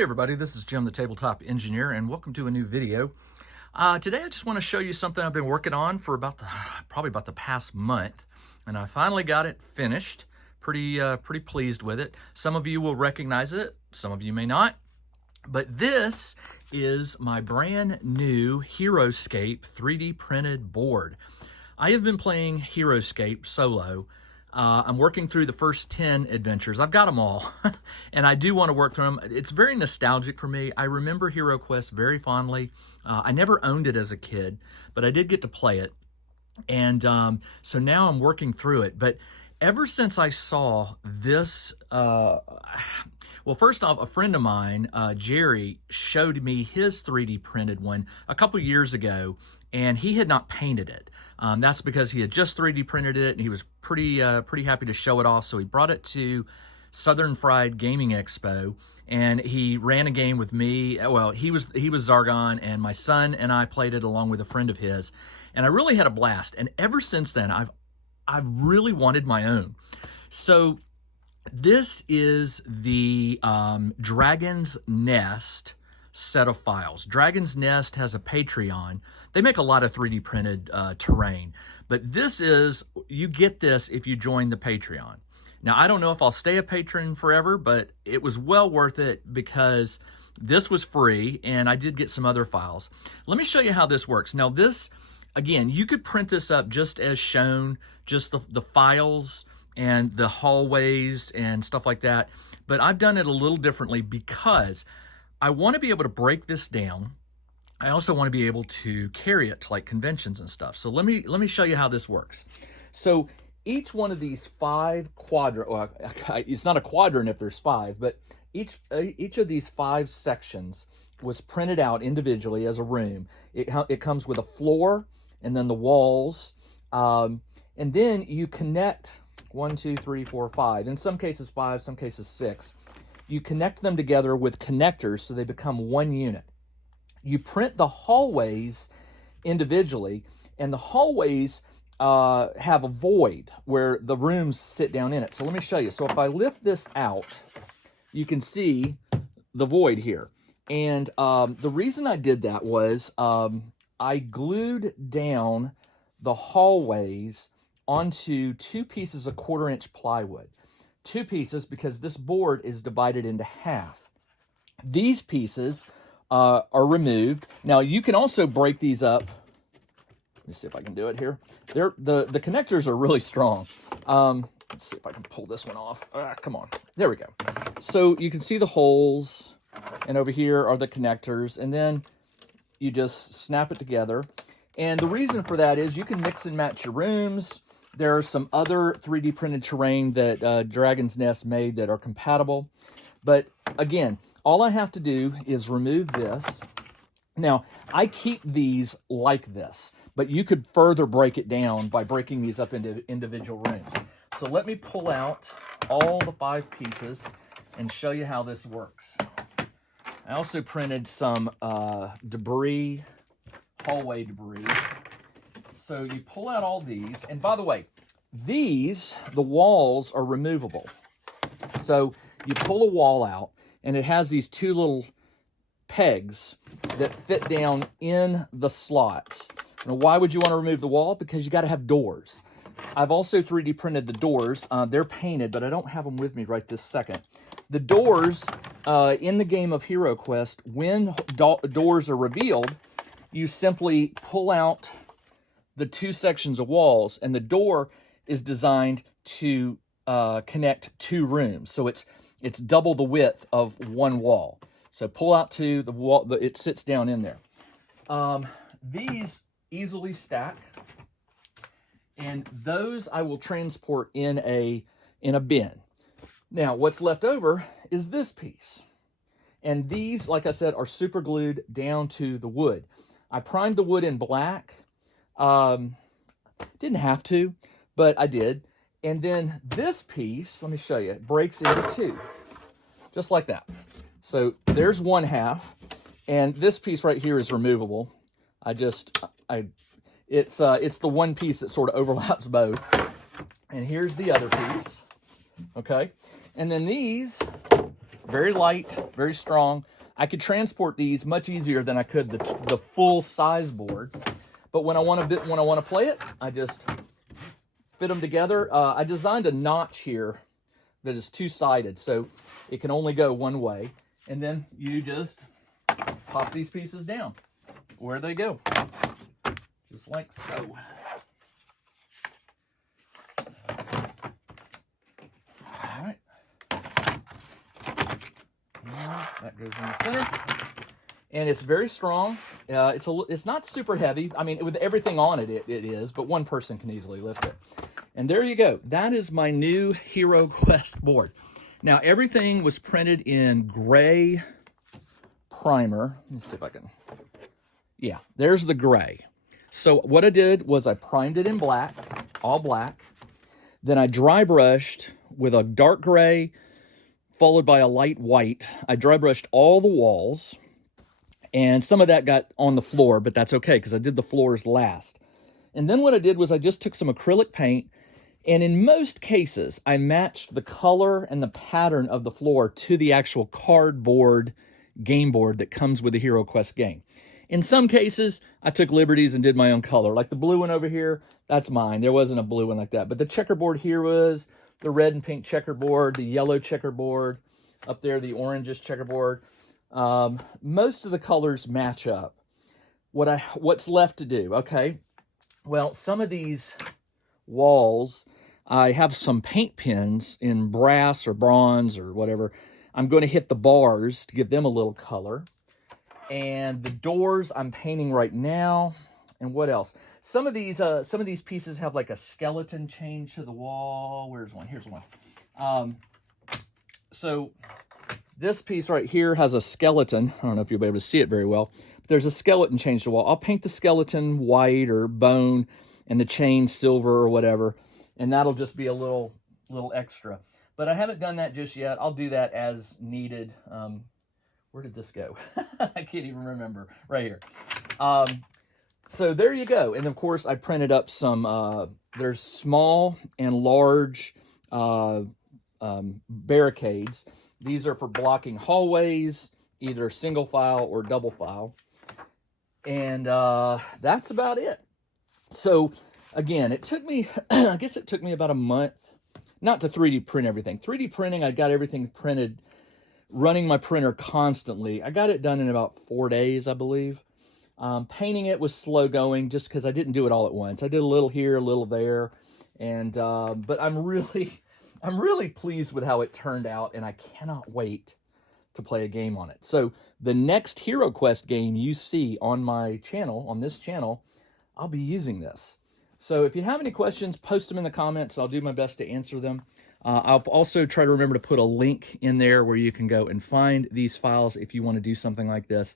Hey everybody, this is Jim the Tabletop Engineer, and welcome to a new video. Today I just want to show you something I've been working on for probably about the past month, and I finally got it finished. Pretty pleased with it. Some of you will recognize it, some of you may not. But this is my brand new HeroScape 3D printed board. I have been playing HeroScape solo. I'm working through the first 10 adventures. I've got them all, and I do want to work through them. It's very nostalgic for me. I remember HeroQuest very fondly. I never owned it as a kid, but I did get to play it. And so now I'm working through it. But ever since I saw this, well, first off, a friend of mine, Jerry, showed me his 3D printed one a couple years ago, and he had not painted it. That's because he had just 3D printed it, and he was pretty happy to show it off. So he brought it to Southern Fried Gaming Expo, and he ran a game with me. Well, he was Zargon, and my son and I played it along with a friend of his, and I really had a blast. And ever since then, I've really wanted my own. So this is the Dragon's Nest set of files. Dragon's Nest has a Patreon. They make a lot of 3D printed terrain, but this is, you get this if you join the Patreon. Now, I don't know if I'll stay a patron forever, but it was well worth it because this was free and I did get some other files. Let me show you how this works. Now this, again, you could print this up just as shown, just the files and the hallways and stuff like that, but I've done it a little differently because I want to be able to break this down. I also want to be able to carry it to like conventions and stuff. So let me show you how this works. So each one of these 5 quadrant, well, it's not a quadrant if there's 5, but each of these 5 sections was printed out individually as a room. It comes with a floor and then the walls, and then you connect 1, 2, 3, 4, 5. In some cases 5, some cases 6. You connect them together with connectors so they become one unit. You print the hallways individually, and the hallways have a void where the rooms sit down in it. So let me show you. So if I lift this out, you can see the void here. And the reason I did that was I glued down the hallways onto 2 pieces of 1/4-inch plywood. 2 pieces because this board is divided into half. These pieces are removed. Now you can also break these up. Let me see if I can do it here. The connectors are really strong. Let's see if I can pull this one off. Come on. There we go. So you can see the holes, and over here are the connectors, and then you just snap it together. And the reason for that is you can mix and match your rooms. There are some other 3D printed terrain that Dragon's Nest made that are compatible. But again, all I have to do is remove this. Now, I keep these like this, but you could further break it down by breaking these up into individual rooms. So let me pull out all the 5 pieces and show you how this works. I also printed some debris, hallway debris. So you pull out all these, and by the way, the walls are removable. So you pull a wall out, and it has these 2 little pegs that fit down in the slots. Now, why would you want to remove the wall? Because you got to have doors. I've also 3D printed the doors. They're painted, but I don't have them with me right this second. The doors in the game of HeroQuest, when doors are revealed, you simply pull out the 2 sections of walls, and the door is designed to connect 2 rooms. So it's double the width of 1 wall. So pull out 2, the wall, it sits down in there. These easily stack, and those I will transport in a bin. Now, what's left over is this piece. And these, like I said, are super glued down to the wood. I primed the wood in black. Didn't have to, but I did. And then this piece, let me show you, it breaks into 2, just like that. So there's 1/2, and this piece right here is removable. It's the one piece that sort of overlaps both. And here's the other piece, okay? And then these very light, very strong. I could transport these much easier than I could the full size board. But when I want to play it, I just fit them together. I designed a notch here that is two-sided, so it can only go one way. And then you just pop these pieces down where they go, just like so. All right. That goes in the center. And it's very strong. It's not super heavy. I mean, with everything on it, it is, but one person can easily lift it. And there you go. That is my new HeroQuest board. Now, everything was printed in gray primer. Let me see if I can. Yeah, there's the gray. So what I did was I primed it in black, all black. Then I dry brushed with a dark gray, followed by a light white. I dry brushed all the walls. And some of that got on the floor, but that's okay because I did the floors last. And then what I did was I just took some acrylic paint, and in most cases, I matched the color and the pattern of the floor to the actual cardboard game board that comes with the HeroQuest game. In some cases, I took liberties and did my own color. Like the blue one over here, that's mine. There wasn't a blue one like that. But the checkerboard here was the red and pink checkerboard, the yellow checkerboard, up there the orangish checkerboard. Most of the colors match up. What's left to do? Okay. Well, some of these walls, I have some paint pens in brass or bronze or whatever. I'm going to hit the bars to give them a little color. And the doors I'm painting right now. And what else? Some of these pieces have like a skeleton chain to the wall. Where's one? Here's one. So this piece right here has a skeleton. I don't know if you'll be able to see it very well. But there's a skeleton chain to the wall. I'll paint the skeleton white or bone and the chain silver or whatever. And that'll just be a little extra. But I haven't done that just yet. I'll do that as needed. Where did this go? I can't even remember. Right here. So there you go. And of course, I printed up some, there's small and large barricades. These are for blocking hallways, either single file or double file. And that's about it. So again, it took me, I guess it took me about a month, not to 3D print everything. 3D printing, I got everything printed, running my printer constantly. I got it done in about 4 days, I believe. Painting it was slow going just because I didn't do it all at once. I did a little here, a little there. And, but I'm really pleased with how it turned out, and I cannot wait to play a game on it. So the next HeroQuest game you see on my channel, on this channel, I'll be using this. So if you have any questions, post them in the comments. I'll do my best to answer them. I'll also try to remember to put a link in there where you can go and find these files if you want to do something like this.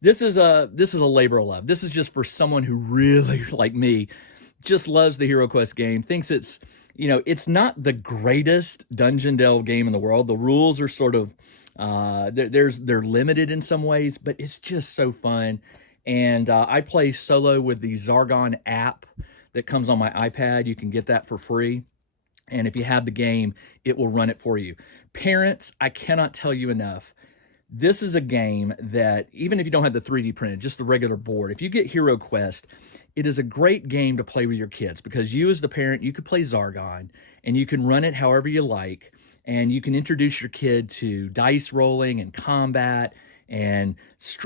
This is a labor of love. This is just for someone who really, like me, just loves the HeroQuest game, thinks it's, you know, it's not the greatest dungeon delve game in the world. The rules are sort of, they're limited in some ways, but it's just so fun. And I play solo with the Zargon app that comes on my iPad. You can get that for free. And if you have the game, it will run it for you. Parents, I cannot tell you enough. This is a game that, even if you don't have the 3D printed, just the regular board, if you get HeroQuest, it is a great game to play with your kids because you as the parent, you could play Zargon and you can run it however you like, and you can introduce your kid to dice rolling and combat and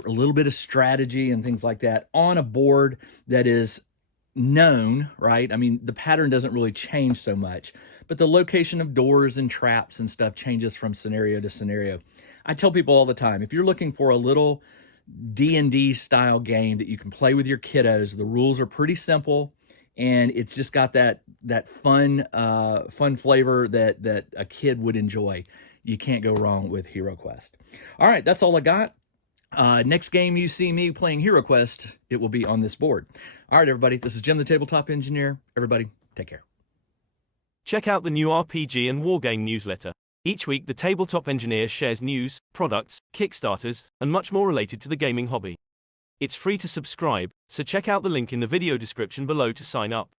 a little bit of strategy and things like that on a board that is known, right? I mean, the pattern doesn't really change so much, but the location of doors and traps and stuff changes from scenario to scenario. I tell people all the time, if you're looking for a little D&D style game that you can play with your kiddos, the rules are pretty simple, and it's just got that fun flavor that a kid would enjoy. You can't go wrong with HeroQuest. All right, that's all I got. Next game you see me playing HeroQuest, it will be on this board. All right, everybody, this is Jim the Tabletop Engineer. Everybody, take care. Check out the new RPG and Wargame newsletter. Each week, the Tabletop Engineer shares news, products, Kickstarters, and much more related to the gaming hobby. It's free to subscribe, so check out the link in the video description below to sign up.